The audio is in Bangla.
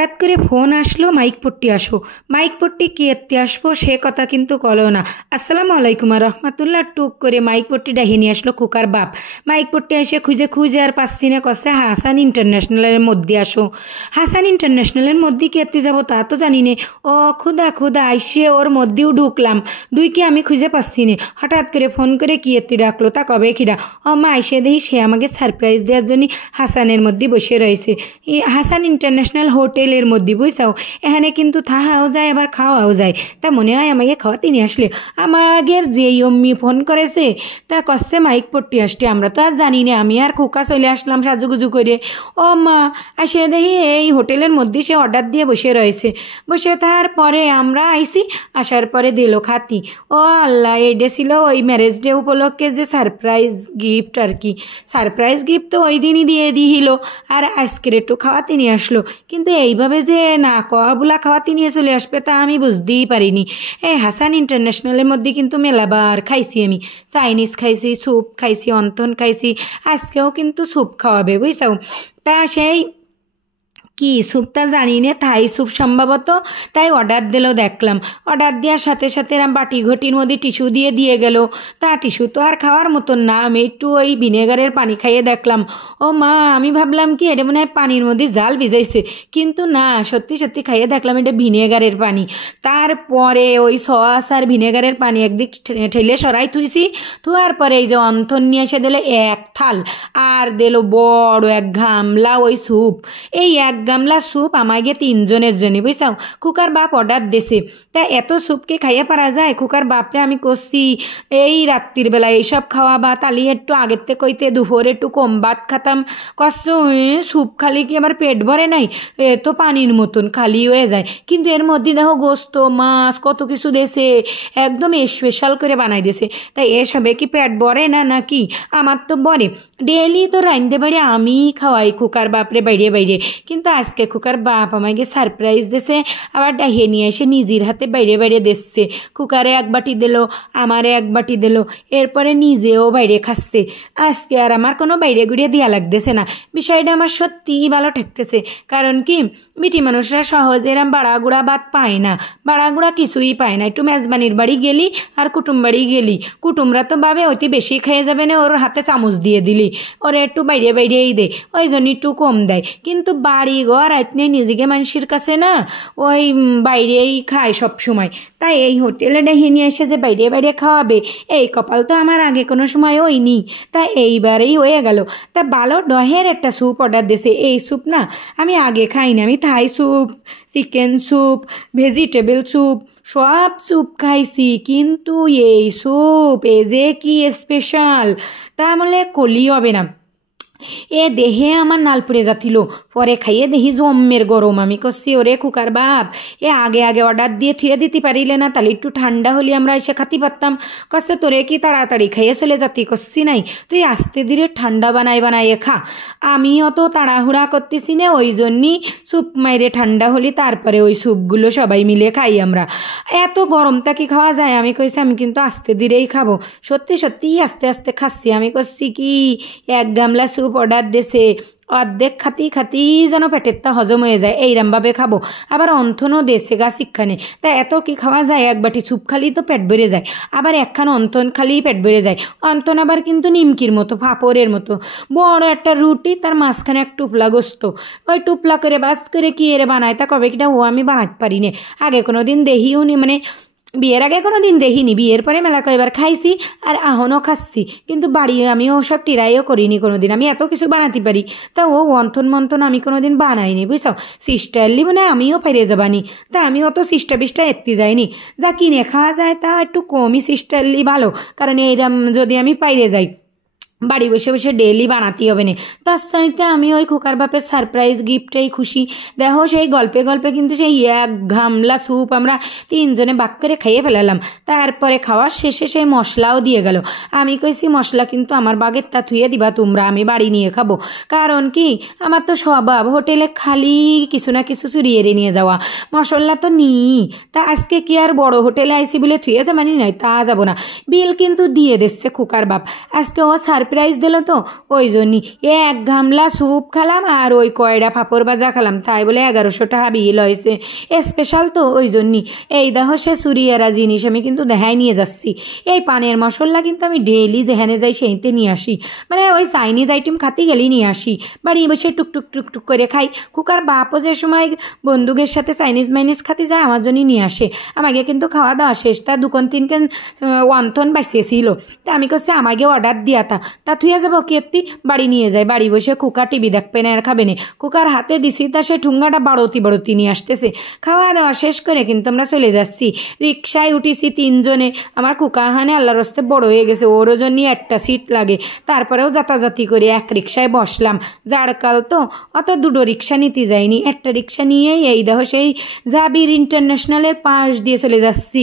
হঠাৎ করে ফোন আসলো, মাইক পট্টি আসো। মাইক পট্টি কি এত্তে আসবো সে কথা কিন্তু কলো না। আসসালামু আলাইকুম রহমতুল্লাহ। টুক করে মাইক পট্টি ডাহিয়ে নিয়ে আসলো খোকার বাপ। মাইক পট্টি এসে খুঁজে খুঁজে আর পাচ্ছি না, কষে হাসান ইন্টারন্যাশনালের মধ্যে আসো। হাসান ইন্টারন্যাশনালের মধ্যে কি এত্তে যাবো তা তো জানি নে। ও খুদা খুদা আইসে ওর মধ্যেও ঢুকলাম, ঢুকে আমি খুঁজে পাচ্ছি না। হঠাৎ করে ফোন করে কি এত্তে ডাকলো, তা কবে খিরা ও মা আইসে দেখি সে আমাকে সারপ্রাইজ দেওয়ার জন্য হাসানের মধ্যে বসে রয়েছে। হাসান ইন্টারন্যাশনাল হোটেলের মধ্যে বুঝছাও, এখানে কিন্তু থাকাও যায় আবার খাওয়াও যায়। তা মনে হয় আমাকে খাওয়াতে নিয়ে আসলে। আমাদের যেই অম্মি ফোন করেছে তা কষছে মাইক পট্টি আসতে, আমরা তো আর জানি না। আমি আর খোকা চলে আসলাম সাজুগুজু করে। ও মা আসে দেখি এই হোটেলের মধ্যে সে অর্ডার দিয়ে বসে রয়েছে। বসে তারপরে আমরা আইসি, আসার পরে দিল খাতি। ও আল্লাহ, এইটা ছিল ওই ম্যারেজ ডে উপলক্ষে যে সারপ্রাইজ গিফট আর কি। সারপ্রাইজ গিফট তো ওই দিনই দিয়ে দিল, আর আজকের একটু খাওয়াতে নিয়ে আসলো। কিন্তু এইভাবে যে না কয়াবুলা খাওয়াতে নিয়ে চলে আসবে তা আমি বুঝতেই পারিনি। এই হাসান ইন্টারন্যাশনালের মধ্যে কিন্তু মেলাবার খাইছি আমি। চাইনিজ খাইছি, স্যুপ খাইছি, অন্তন খাইছি, আজকেও কিন্তু স্যুপ খাওয়াবে বুঝছাও। তা সেই কি স্যুপটা জানি না, থাই স্যুপ সম্ভবত, তাই অর্ডার দিল দেখলাম। অর্ডার দেওয়ার সাথে সাথে এরম বাটি ঘটির মধ্যে টিস্যু দিয়ে গেল। তা টিস্যু তো আর খাওয়ার মতন না, আমি একটু ওই ভিনেগারের পানি খাইয়ে দেখলাম। ও মা, আমি ভাবলাম কি এটা মনে হয় পানির মধ্যে জাল ভিজাইছে, কিন্তু না, সত্যি সত্যি খাইয়ে দেখলাম এটা ভিনেগারের পানি। তারপরে ওই সস আর ভিনেগারের পানি একদিক ঠেলে সরাই থুইছি। থুয়ার পরে এই যে অন্থন নিয়ে এসে দিল এক থাল, আর দিল বড় এক গামলা ওই স্যুপ। এই এক গামলা স্যুপ আমাকে 3 জনের জন্য বুঝছাও। খুকার বাপ অর্ডার দিছে, তা এত স্যুপকে খাইয়ে পারা যায়? খুকার বাপরে আমি করছি এই রাত্রির বেলা এইসব খাওয়া বা তালি একটু আগের থেকে কইতে দুপুরে একটু কম ভাত খাতাম। কষ্ট স্যুপ খালি কি আমার পেট ভরে নাই? এ তো পানির মতন খালি হয়ে যায়। কিন্তু এর মধ্যে দেখো গোস্ত মাছ কত কিছু দেশে একদম স্পেশাল করে বানাই দিয়েছে। তাই এসবে কি পেট ভরে না নাকি? আমার তো ভরে। ডেলি তো রাঁধতে পারি আমি খাওয়াই খুকার বাপরে বাইরে বাইরে, কিন্তু আজকে খুকার বাপ আমাকে সারপ্রাইজ দিয়েছে, আবার ডাহিয়ে নিয়ে এসে নিজের হাতে বাইরে বাইরে দিচ্ছে। খুকারে এক বাটি দিল, আমারে এক বাটি দিল, এরপরে নিজেও বাইরে খাচ্ছে। আজকে আর আমার কোনো বাইরে গুড়িয়ে দেওয়া লাগতেছে না। বিষয়টা আমার সত্যিই ভালো ঠেকতেছে। কারণ কি, বিটি মানুষরা সহজে এরম বাড়াগুড়া ভাত পায় না, বাড়াগুড়া কিছুই পায় না। একটু মেজবানির বাড়ি গেলি আর কুটুম বাড়ি গেলি, কুটুমরা তো ভাবে ওইটি বেশি খেয়ে যাবে না, ওর হাতে চামচ দিয়ে দিলি, ওরা একটু বাইরে বাইরেই দেয়, ওই জন্য একটু কম দেয়। কিন্তু বাড়ি ঘর আইতনে নিজেকে মানুষের কাছে না ওই বাইরেই খায় সব সময়। তাই এই হোটেলে ডেকে নিয়ে এসে যে বাইরে বাইরে খাওয়াবে, এই কপাল তো আমার আগে কোনো সময় হয়নি। তা এইবারেই হয়ে গেল। তা ভালো ডহের একটা স্যুপ অর্ডার দিয়েছে। এই স্যুপ না আমি আগে খাইনি। আমি Thai soup, chicken soup, vegetable soup সব স্যুপ খাইছি, কিন্তু এই স্যুপ এই যে কি স্পেশাল তা বলে কলি হবে না। এ দেহে আমার নাল পুড়ে যাচ্ছিল, পরে খাইয়ে দেখি জম্মের গরম। আমি করছি ওরে খুকার বাপ, এ আগে আগে অর্ডার দিয়ে থুয়ে দিতে পারিলে না, তাহলে একটু ঠান্ডা হলে আমরা এসে খাতি পারতাম। কচ্ছে তোরে কি তাড়াতাড়ি খাইয়ে চলে যাতি? করছি নাই, তুই আস্তে ধীরে ঠান্ডা বানাইয়ে খা। আমি অত তাড়াহুড়া করতেছি না, ওই জন্যই স্যুপ মাইরে ঠান্ডা হলি তারপরে ওই স্যুপগুলো সবাই মিলে খাই আমরা। এত গরমটা কি খাওয়া যায়? আমি কইছি আমি কিন্তু আস্তে ধীরেই খাবো। সত্যি সত্যিই আস্তে আস্তে খাচ্ছি। আমি করছি কি, এক গামলা স্যুপ অর্ডার দিয়েছে, অর্ধেক খাতি যেন পেটেরটা হজম হয়ে যায়, এইরমভাবে খাবো। আবার অন্থনও দেশে গা শিক্ষানে, তা এত কি খাওয়া যায়? এক বাটি স্যুপ খালি তো পেট ভরে যায়, আবার একখান অন্থন খালি পেট ভরে যায়। অন্থন আবার কিন্তু নিমকির মতো, ফাপড়ের মতো বড় একটা রুটি, তার মাঝখানে এক টুপলা গোস্ত, ওই টুপলা করে বাস করে কি এরে বানায় তা কবে কিনা ও আমি বানাতে পারি না। আগে কোনো দিন দেখিও নি, মানে বিয়ের আগে কোনো দিন দেখিনি, বিয়ের পরে মেলা কয়েকবার খাইছি আর আহনও খাচ্ছি, কিন্তু বাড়ি আমি ওসব টিরাইও করিনি কোনো দিন। আমি এত কিছু বানাতে পারি, তা ও অন্থন মন্থন আমি কোনো দিন বানাইনি বুঝছো। সিস্টারলি মানে আমিও ফিরে যাবানি, তা আমি অত সিস্টা বিস্টা এত্তি যাইনি। যা কিনে খাওয়া যায় তা একটু কমই সিস্টারলি ভালো, কারণ এইরম যদি আমি পাইরে যাই বাড়ি বসে বসে ডেলি বানাতেই হবে না। তার সাথে আমি ওই খোকার বাপের সারপ্রাইজ গিফটেই খুশি। দেখো সেই গল্পে গল্পে কিন্তু সেই এক গামলা স্যুপ আমরা 3 জনে বাক করে খাইয়ে ফেলালাম। তারপরে খাওয়ার শেষে সেই মশলাও দিয়ে গেল। আমি কইছি মশলা কিন্তু আমার বাগের তা থুয়ে দিবা তোমরা, আমি বাড়ি নিয়ে খাবো। কারণ কি, আমার তো স্বভাব হোটেলে খালি কিছু না কিছু চুরিয়ে নিয়ে যাওয়া, মশলা তো নিই। তা আজকে কি আর বড় হোটেলে আইসি বলে থুয়ে যাবানি নয়, তা যাবো না। বিল কিন্তু দিয়ে দিচ্ছে খোকার বাপ। আজকে ও সারপ্রাইজ দিল তো ওই জন্যই এক গামলা স্যুপ খেলাম আর ওই কয়টা পাঁপড় ভাজা খেলাম, তাই বলে 1100 টাকা বিল হয়েছে। স্পেশাল তো ওই জন্যই। এই দেখো সে সুরিয়ারা জিনিস আমি কিন্তু দেখাই নিয়ে যাচ্ছি। এই পানের মশলা কিন্তু আমি ডেইলি যেখানে যাই সেইতে নিয়ে আসি, মানে ওই চাইনিজ আইটেম খাতে গেলেই নিয়ে আসি, বাড়ি বসে টুকটুক টুকটুক করে খাই। খুকার বাপও যে সময় বন্ধুকের সাথে চাইনিজ মাইনিজ খাতে যায় আমার জন্যই নিয়ে আসে। আমাকে কিন্তু খাওয়া দাওয়া শেষ, তা 2-3 ওয়ানথন বাঁচিয়েছিল, তা আমি করছি আমাকে অর্ডার দিয়া তা থুয়ে যাবো কীর্তি বাড়ি নিয়ে যায়। বাড়ি বসে খুকা টিভি দেখবে না আর খাবে না। খুকার হাতে দিছি, তা সে ঠুঙ্গাটা বাড়তি নিয়ে আসতেছে। খাওয়া দাওয়া শেষ করে কিন্তু আমরা চলে যাচ্ছি। রিক্সায় উঠেছি 3 জনে। আমার খুকা হানে আল্লাহর রাস্তে বড় হয়ে গেছে, ওরও জন্য একটা সিট লাগে। তারপরেও যাতাযাতি করে এক রিক্সায় বসলাম। জাড়কাল তো অত 2 রিক্সা নিতে যাইনি, একটা রিক্সা নিয়েই এই দেখো সেই জাবির ইন্টারন্যাশনালের পাশ দিয়ে চলে যাচ্ছি।